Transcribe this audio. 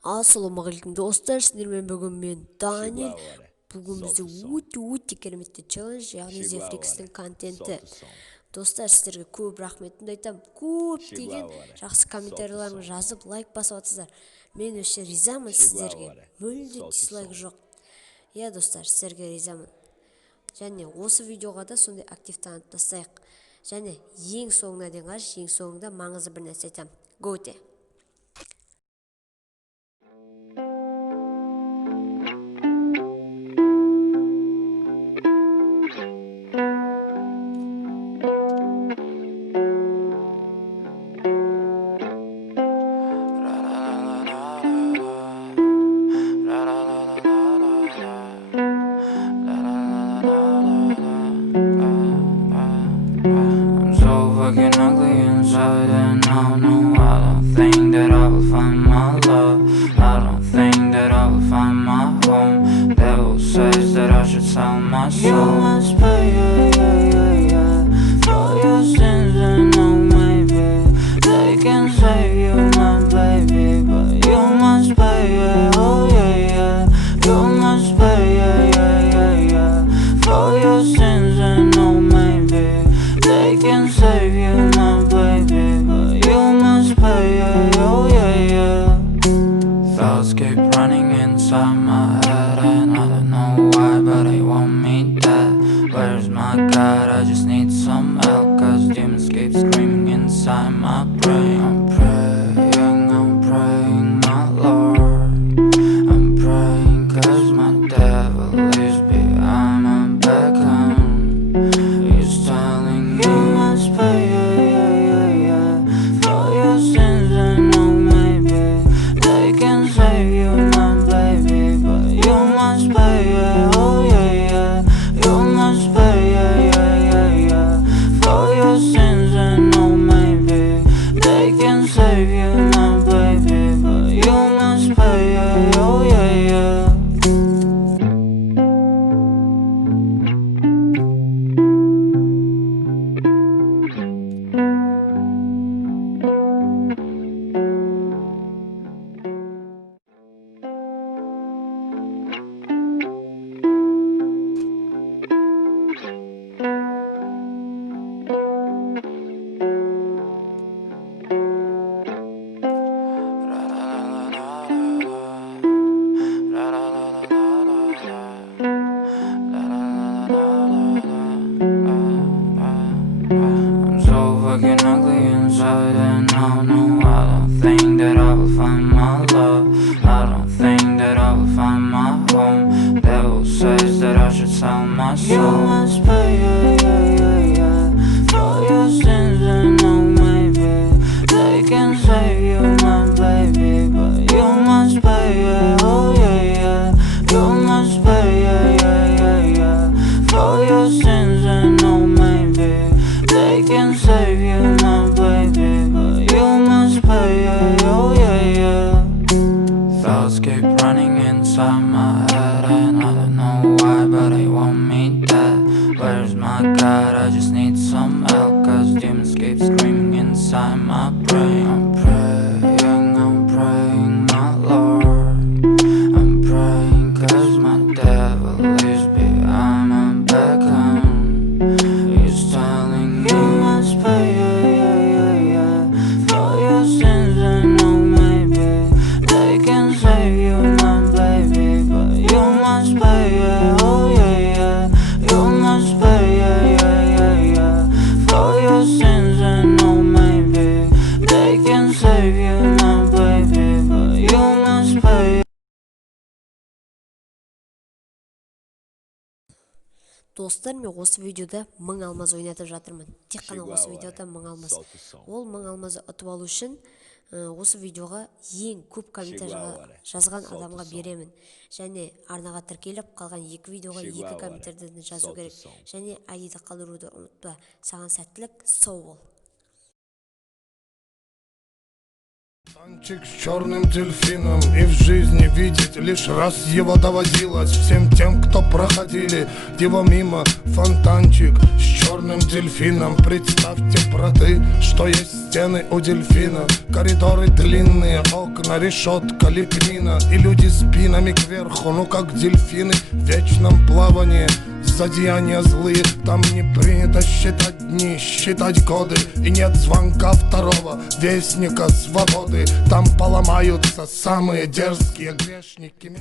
Ассалаумағалейкум достар, сіздермен бүгін мен Данил. Бүгін бізде өте керемет челлендж, яғни Zefrix'тің контенті. Достар, сіздерге көп рахметімді айтамын. Көптеген жақсы комментарийларыңызды жазып, лайк басып жатсыздар. Мен өше ризамын сіздерге. Мүлде дизлайк жоқ. Иә достар, сіздерге ризамын. Және осы видеоға да сондай актив танытып тастайық. Және ең соңына дейін қараш, ең соңында маңызды бір нәрсе айтамын. Готе. Fucking ugly inside, and I don't think that I will find my love. I don't think that I will find my home. Devil says that I should sell my soul. You must pay, for your sins, and no, maybe they can save you, my baby, but you must pay, oh yeah, you must pay, for your sins, and no, maybe they can save you, my baby, but you must pay, oh yeah. Thoughts keep running inside my head, and I don't know why, but they want me dead. Where's my God? I just need some help, cause demons keep screaming inside my brain. I'm praying, my Lord. I'm praying cause my devil is behind my back home. He's telling me you must pay, for your sins, and no, maybe they can save you, my baby, but you must pay, oh yeah, you must pay, for your sins, and no, maybe they can save you, my baby, but you must pay, oh yeah. I'm so fucking ugly inside, and I don't think that I will find my love. I don't think that I will find my home. Devil says that I should sell my soul. You must pay, for your sins, and no, maybe they can save you, my baby, but you must pay, oh yeah, you must pay, for your sins, and no, maybe they can save you, my baby, but you must pay, oh yeah. Thoughts keep running inside my head, and I don't know why, but they want me dead. Where's my God? I just need some help, cause demons keep screaming inside my brain. I'm praying, my Lord. I'm praying cause my devil is behind my back home. He's telling me you must pay, for your sins, and no, maybe they can save you, my baby, but you must pay, oh yeah, you must pay, for your sins, and no, maybe they can save you, my baby, but you must pay. Достар, мен осы видеода 1000 алмаз ойнатып жатырмын. Тек қана осы видеода 1000 алмаз. Ол 1000 алмазды ұтып алу үшін осы видеоға ең көп комментарий жазған адамға беремін. Және арнаға тіркеліп қалған 2 видеоға 2 комментарийді жазу керек. Және ID-ді қалдыруды ұмытпа. Саған сәттілік, сау бол. Танчик с черным дельфином, и в жизни видеть лишь раз его доводилось. Всем тем, кто проходили его мимо, фонтанчик с черным черным дельфином. Представьте, браты, что есть стены у дельфина. Коридоры длинные, окна, решетка, лепнина. И люди спинами кверху, ну как дельфины в вечном плавании. Злодеяния злые, там не принято считать дни, считать годы. И нет звонка второго вестника свободы. Там поломаются самые дерзкие грешники.